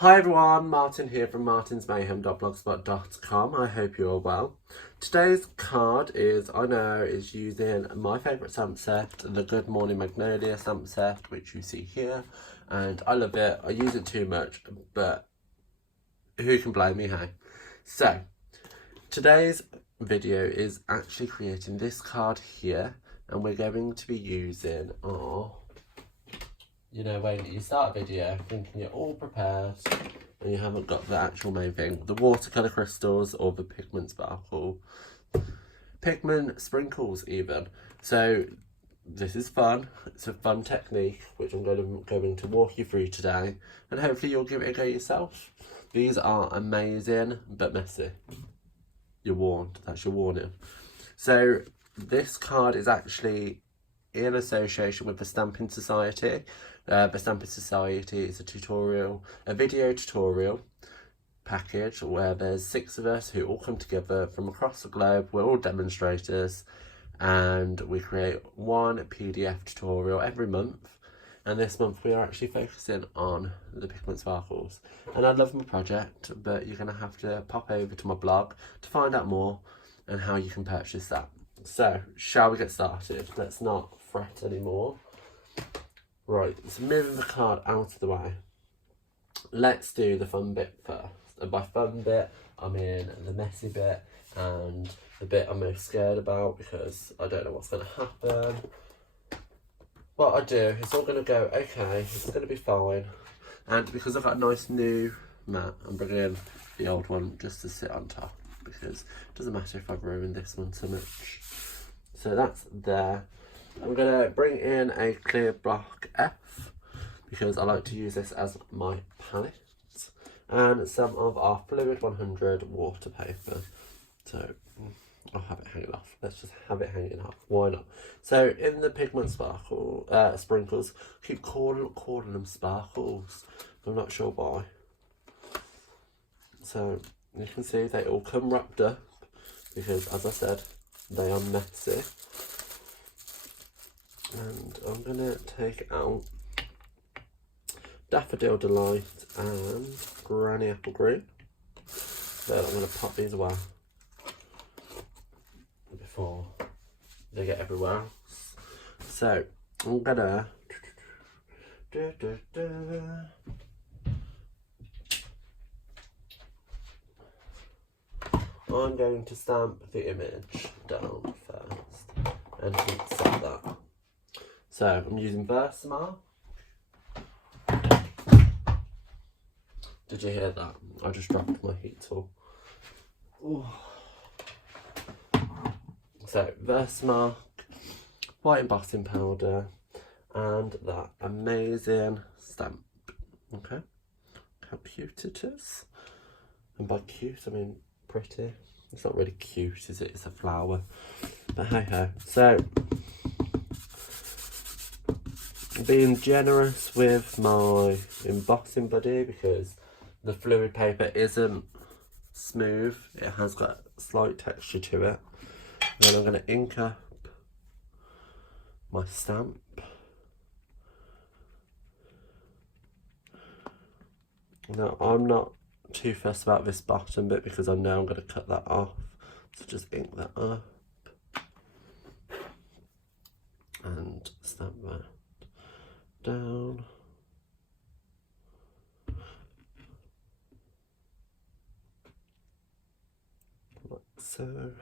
Hi everyone, Martin here from martinsmayhem.blogspot.com. I hope you're all well. Today's card is using my favourite stamp set, the Good Morning Magnolia stamp set, which you see here. And I love it. I use it too much, but who can blame me, hey? So, today's video is actually creating this card here. And we're going to be using our... You know, when you start a video thinking you're all prepared and you haven't got the actual main thing, the watercolor crystals or the pigment sparkle, pigment sprinkles even. So this is fun. It's a fun technique which I'm going to walk you through today, and hopefully you'll give it a go yourself. These are amazing but messy. You're warned. That's your warning. So this card is actually in association with the Stampin Society. The Stampin Society is a video tutorial package where there's 6 of us who all come together from across the globe. We're all demonstrators and we create one PDF tutorial every month. And this month we are actually focusing on the pigment sparkles. And I love my project, but you're going to have to pop over to my blog to find out more and how you can purchase that. So, shall we get started? Let's not fret anymore. Right, so moving the card out of the way. Let's do the fun bit first. And by fun bit, I mean the messy bit and the bit I'm most scared about because I don't know what's going to happen. What I do, it's all going to go okay, it's going to be fine. And because I've got a nice new mat, I'm bringing in the old one just to sit on top because it doesn't matter if I've ruined this one so much. So that's there. I'm going to bring in a clear block F because I like to use this as my palette, and some of our Fluid 100 water paper. So I'll have it hanging off. Let's just have it hanging off. Why not? So in the pigment sparkle sprinkles, I keep calling them sparkles. I'm not sure why. So you can see they all come wrapped up because, as I said, they are messy. And I'm going to take out Daffodil Delight and Granny Apple Green. So I'm going to pop these away before they get everywhere else. So I'm going to stamp the image down first and heat set that. So I'm using Versamar. Did you hear that? I just dropped my heat tool. Ooh. So Versamar, white embossing powder, and that amazing stamp. Okay, how cute it is. And by cute, I mean pretty. It's not really cute, is it? It's a flower. But hey ho. So, being generous with my embossing buddy because the fluid paper isn't smooth, it has got a slight texture to it. Then I'm going to ink up my stamp. Now I'm not too fussed about this bottom bit because I know I'm going to cut that off, so just ink that up and stamp that down. Like so.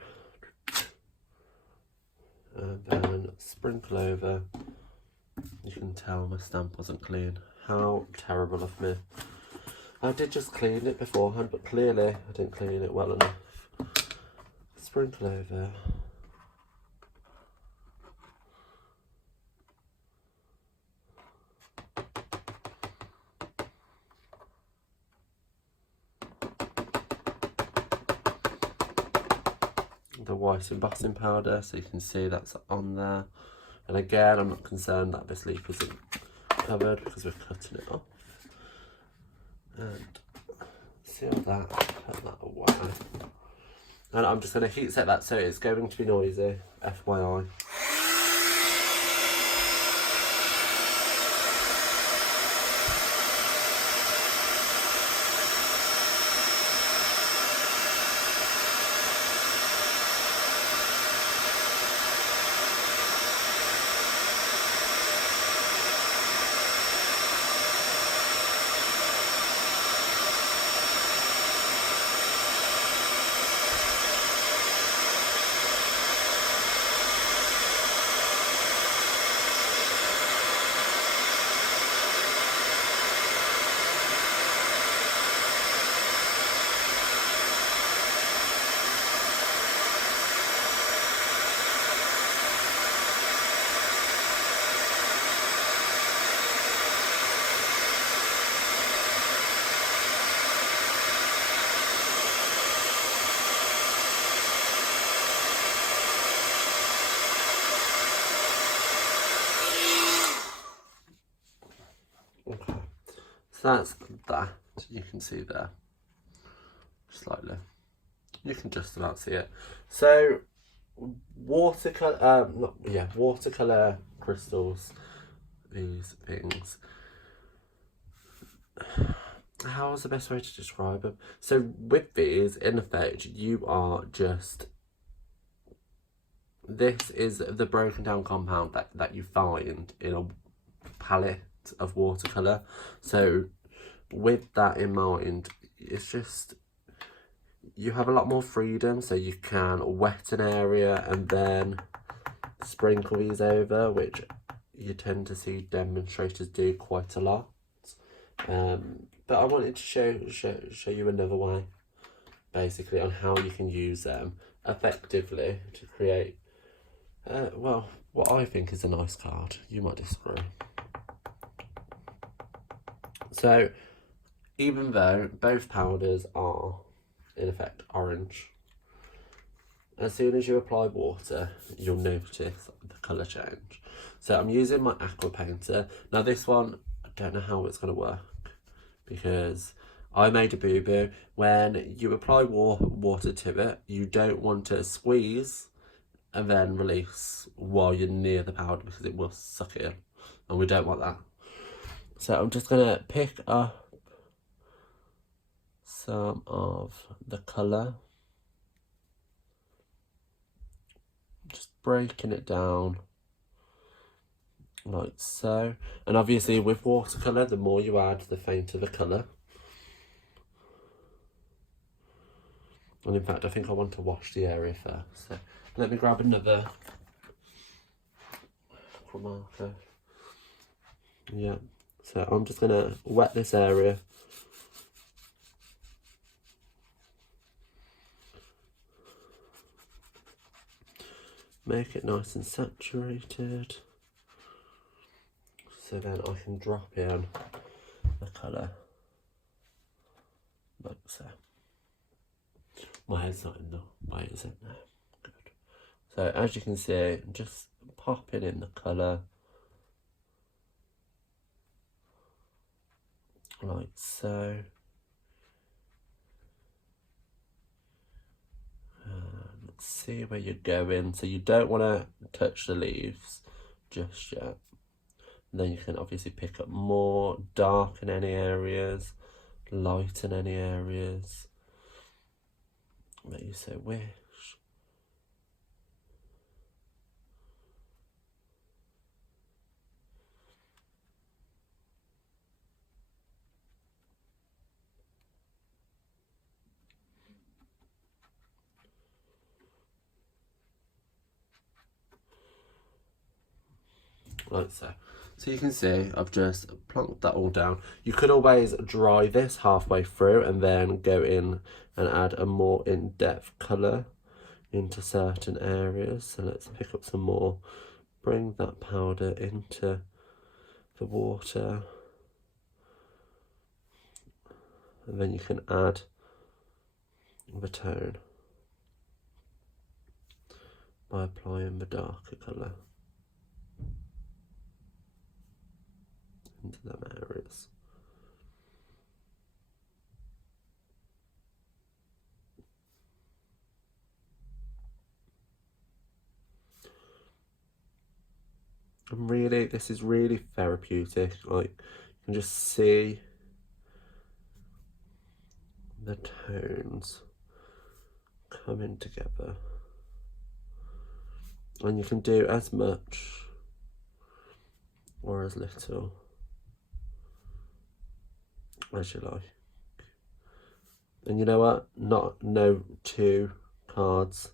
And then sprinkle over. You can tell my stamp wasn't clean. How terrible of me. I did just clean it beforehand, but clearly I didn't clean it well enough. Sprinkle over. The white embossing powder, so you can see that's on there. And again, I'm not concerned that this leaf isn't covered because we're cutting it off. And seal that, put that away. And I'm just going to heat set that, so it's going to be noisy, FYI. that's that. You can see there. Slightly. You can just about see it. So, watercolor crystals. These things. How is the best way to describe them? So with these, in effect, you are just... This is the broken down compound that you find in a palette of watercolour. So with that in mind, it's just... You have a lot more freedom, so you can wet an area and then sprinkle these over, which you tend to see demonstrators do quite a lot. But I wanted to show you another way, basically, on how you can use them effectively to create, well, what I think is a nice card. You might disagree. So, even though both powders are, in effect, orange, as soon as you apply water, you'll notice the colour change. So I'm using my aqua painter. Now this one, I don't know how it's going to work, because I made a boo-boo. When you apply water to it, you don't want to squeeze and then release while you're near the powder, because it will suck it in, and we don't want that. So I'm just going to pick up some of the colour, just breaking it down like so. And obviously with watercolour, the more you add, the fainter the colour. And in fact, I think I want to wash the area first. So let me grab another aqua marker. Yeah, so I'm just going to wet this area. Make it nice and saturated, so then I can drop in the colour like so. My head's not in the way, is it? No. Good. So as you can see, I'm just popping in the colour like so. Let's see where you're going. So you don't want to touch the leaves just yet. And then you can obviously pick up more, darken any areas, lighten any areas that you so wish. Like so. So you can see I've just plonked that all down. You could always dry this halfway through and then go in and add a more in-depth colour into certain areas. So let's pick up some more. Bring that powder into the water. And then you can add the tone by applying the darker colour into them areas. And really, this is really therapeutic. Like, you can just see the tones coming together, and you can do as much or as little as you like. And you know what? No two cards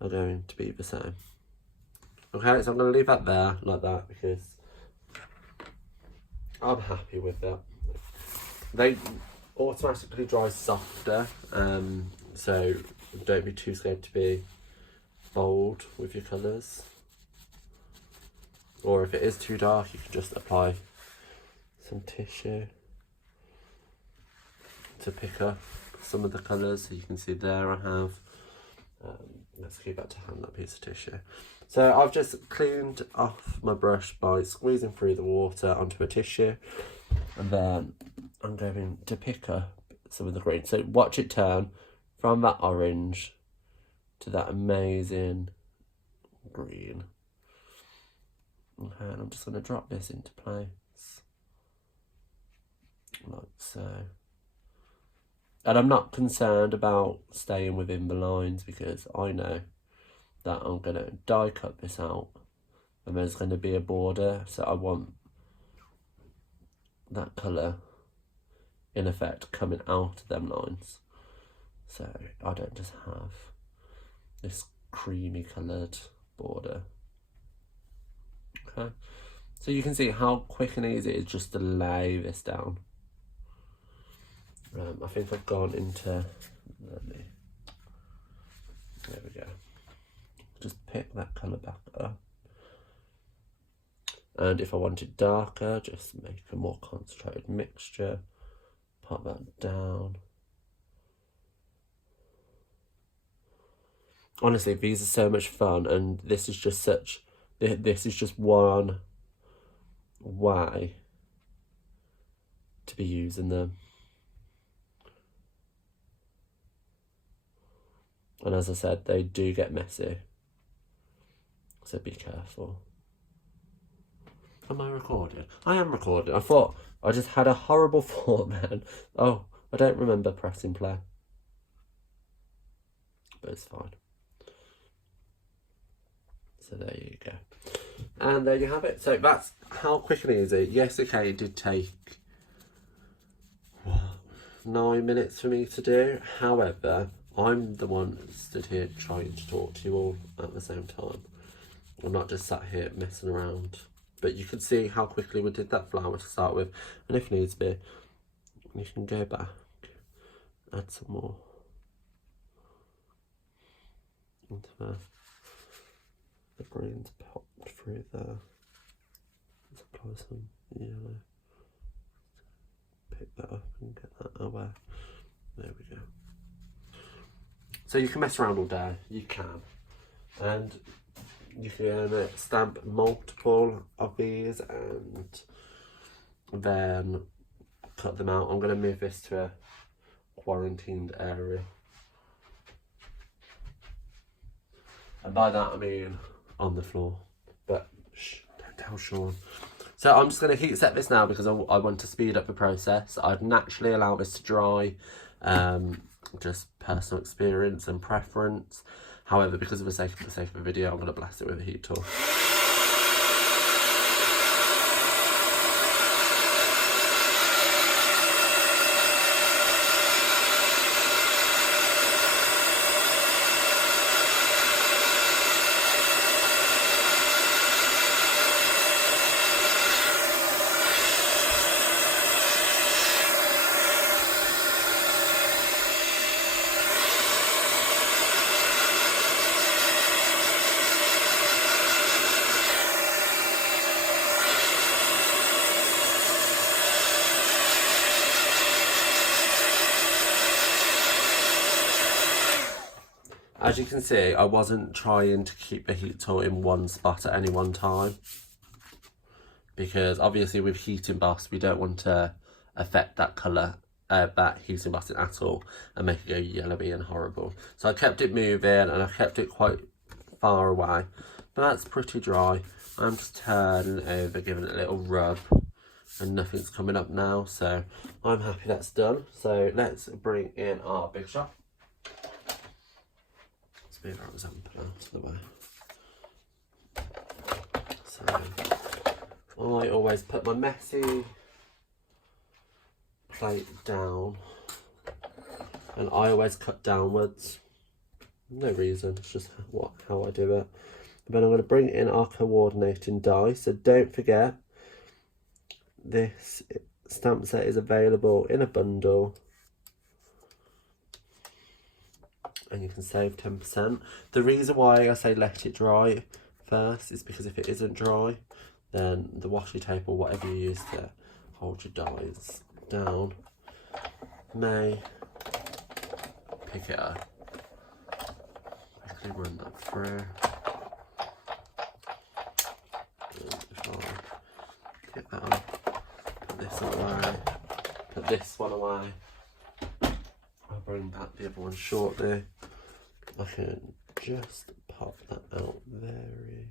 are going to be the same. Okay, so I'm going to leave that there like that because I'm happy with that. They automatically dry softer, so don't be too scared to be bold with your colours. Or if it is too dark, you can just apply some tissue to pick up some of the colours. So you can see there I have, let's keep that to hand, that piece of tissue. So I've just cleaned off my brush by squeezing through the water onto a tissue. And then I'm going to pick up some of the green. So watch it turn from that orange to that amazing green. Okay, and I'm just going to drop this into place. Like so. And I'm not concerned about staying within the lines because I know that I'm going to die cut this out and there's going to be a border, so I want that colour in effect coming out of them lines, so I don't just have this creamy coloured border. Okay, so you can see how quick and easy it is just to lay this down. I think I've gone into, there we go, just pick that colour back up, and if I want it darker, just make a more concentrated mixture, pop that down. Honestly, these are so much fun, and this is just one way to be using them. And as I said, they do get messy, so be careful. Am I recording? I am recording. I thought, I just had a horrible thought then. Oh, I don't remember pressing play. But it's fine. So there you go. And there you have it. So that's how quick and easy. Yes, okay, it did take 9 minutes for me to do. However, I'm the one stood here trying to talk to you all at the same time. I'm not just sat here messing around. But you can see how quickly we did that flower to start with. And if needs be, you can go back, add some more into there. The green's popped through there. Let's apply some yellow. Pick that up and get that away. There we go. So you can mess around all day, you can. And you can stamp multiple of these and then cut them out. I'm going to move this to a quarantined area. And by that I mean on the floor. But shh, don't tell Sean. So I'm just going to heat set this now because I want to speed up the process. I'd naturally allow this to dry. Just personal experience and preference. However, because of the sake of the video, I'm going to blast it with a heat tool. As you can see, I wasn't trying to keep the heat tool in one spot at any one time, because obviously with heat emboss we don't want to affect that colour, that heat embossing at all, and make it go yellowy and horrible. So I kept it moving and I kept it quite far away, but that's pretty dry. I'm just turning over, giving it a little rub, and nothing's coming up now, so I'm happy that's done. So let's bring in our big shot. Move our example out of the way. So I always put my messy plate down, and I always cut downwards. No reason, it's just how I do it. And then I'm going to bring in our coordinating die. So don't forget, this stamp set is available in a bundle. And you can save 10%. The reason why I say let it dry first is because if it isn't dry, then the washi tape or whatever you use to hold your dies down may pick it up. Quickly run that through. And if I pick that up, put this away. put this one away. I'll bring back the other one shortly. I can just pop that out very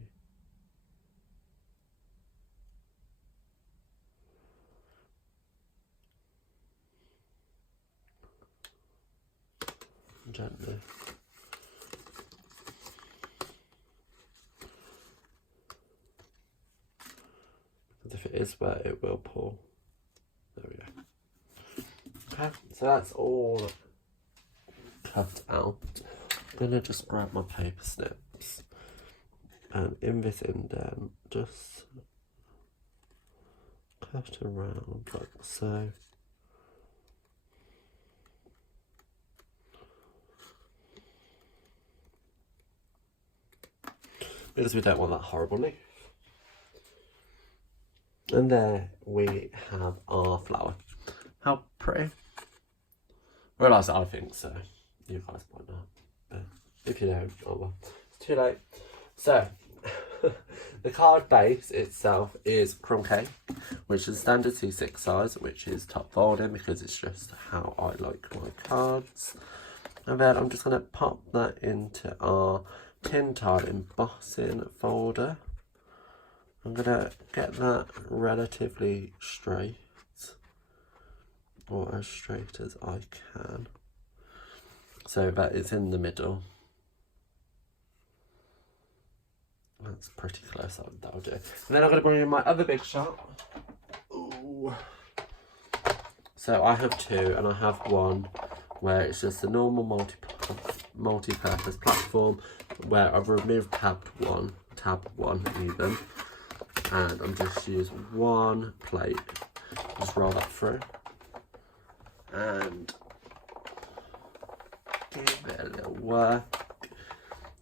gently. Because if it is wet, it will pull. There we go. Okay, so that's all cut out. I'm gonna just grab my paper snips and in this indent just cut around like so. Because we don't want that horrible leaf. And there we have our flower. How pretty. Well, I think so. You guys might not. But if you don't, oh well. It's too late. So, the card base itself is crumb cake, which is standard C6 size, which is top folding because it's just how I like my cards. And then I'm just going to pop that into our tin tile embossing folder. I'm going to get that relatively straight, or as straight as I can, so that it's in the middle. That's pretty close, that'll do. And then I'm going to bring in my other big shot. Ooh. So I have two, and I have one where it's just a normal multi-purpose platform where I've removed tab one even, and I'm just use one plate, just roll that through and give it a little work.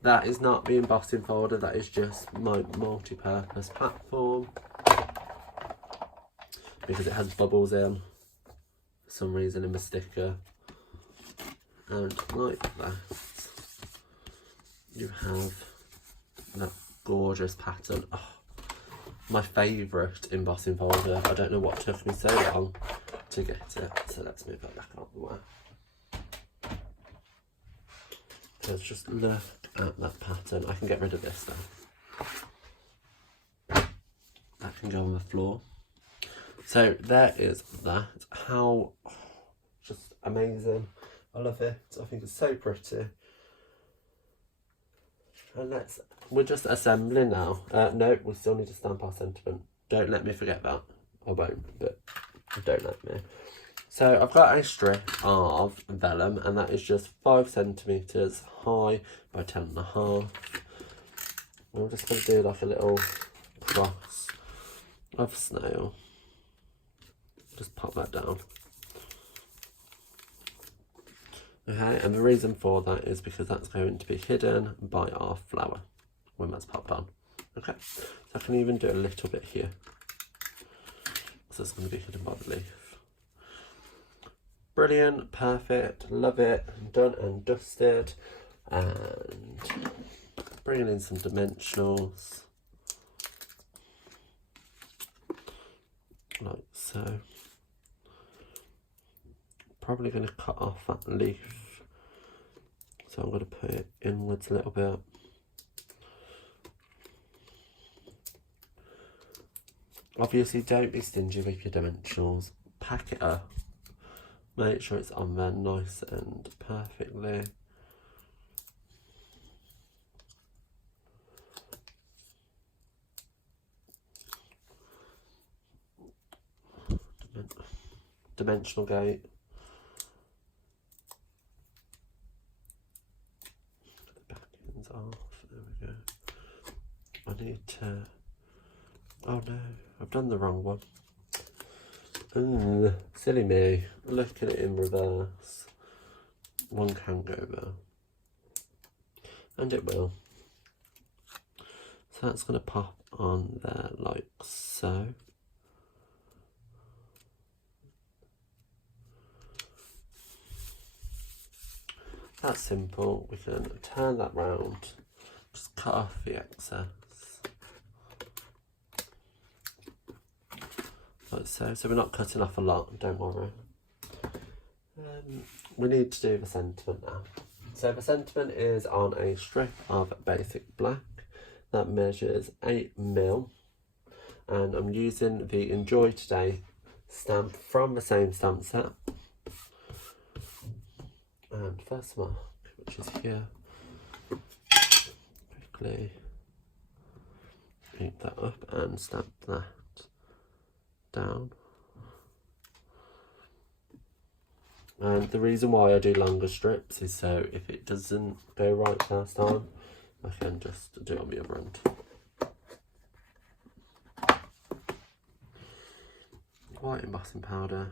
That is not the embossing folder, that is just my multi-purpose platform because it has bubbles in for some reason in the sticker. And like that, you have that gorgeous pattern. Oh, my favourite embossing folder. I don't know what took me so long to get it. So let's move that back out of the way. So let's just look at that pattern. I can get rid of this now. That can go on the floor. So there is that. How just amazing. I love it. I think it's so pretty. And we're just assembling now. No, we still need to stamp our sentiment. Don't let me forget that. I won't, but don't let me. So I've got a strip of vellum, and that is just 5 centimetres high by 10.5. I'm just going to do like a little cross of snail. Just pop that down. Okay, and the reason for that is because that's going to be hidden by our flower when that's popped on. Okay, so I can even do a little bit here. So it's going to be hidden by the leaf. Brilliant, perfect, love it, done and dusted. And bringing in some dimensionals, like so. Probably going to cut off that leaf, so I'm going to put it inwards a little bit. Obviously don't be stingy with your dimensionals, pack it up, make sure it's on there nice and perfectly. Dimensional gate. Off. There we go. I need to. Oh no, I've done the wrong one. Silly me. Look at it in reverse. One can go there. And it will. So that's going to pop on there like so. That's simple. We can turn that round, just cut off the excess, like so. So we're not cutting off a lot, don't worry. we need to do the sentiment now. So the sentiment is on a strip of basic black that measures 8mm, and I'm using the Enjoy Today stamp from the same stamp set. And first mark, which is here, quickly ink that up and stamp that down. And the reason why I do longer strips is so if it doesn't go right first time, I can just do it on the other end. White embossing powder.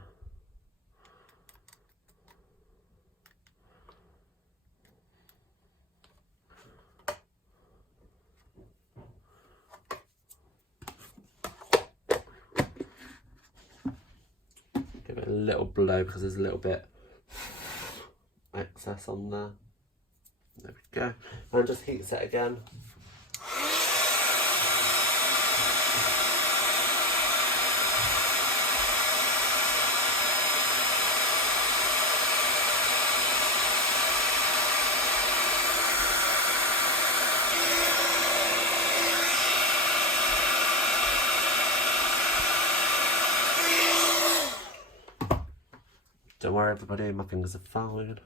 Give it a little blow because there's a little bit excess on there. There we go. And just heat set again. Don't worry everybody, my fingers are fine.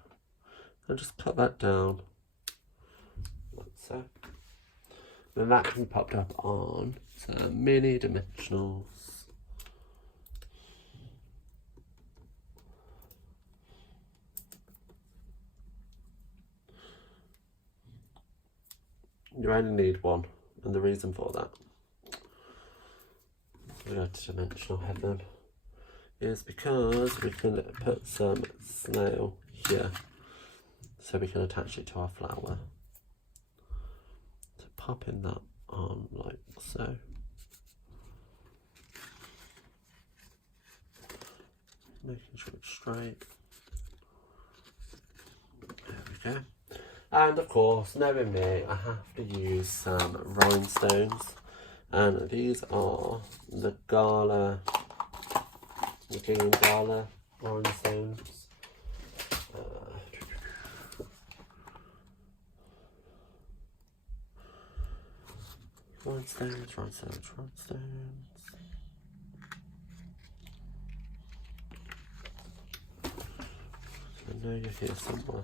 And just cut that down, like so. Then that can be popped up on some mini dimensionals. You only need one, and the reason for that, we go to dimensional heaven, is because we can put some snail here so we can attach it to our flower. So popping that on like so. Making sure it's straight. There we go. And of course, knowing me, I have to use some rhinestones. And these are the King and Gala rhinestones. Rhinestones. I know you're here somewhere.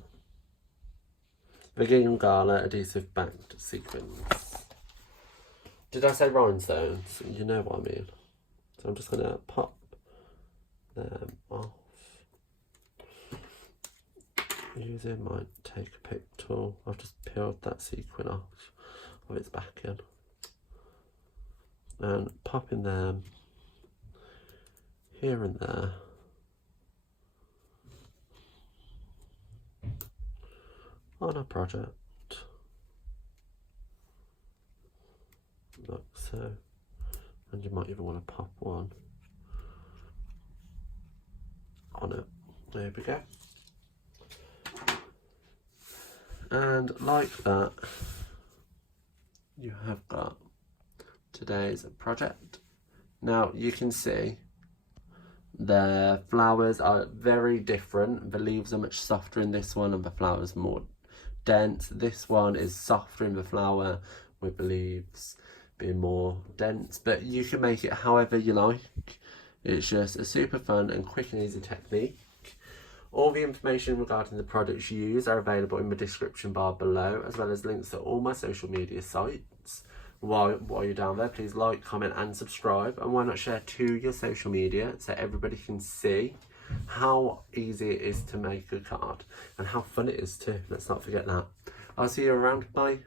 The King and Gala adhesive backed sequins. Did I say rhinestones? You know what I mean. So I'm just going to pop them off using my take a pick tool. I've just peeled that sequin off of its backing and popping them here and there. On a project like so, and you might even want to pop one on it. There we go. And like that, you have got today's project. Now you can see the flowers are very different. The leaves are much softer in this one and the flowers more dense. This one is softer in the flower with the leaves being more dense, but you can make it however you like. It's just a super fun and quick and easy technique. All the information regarding the products used are available in the description bar below, as well as links to all my social media sites. While you're down there, please like, comment and subscribe, and why not share to your social media so everybody can see how easy it is to make a card and how fun it is too. Let's not forget that. I'll see you around. Bye.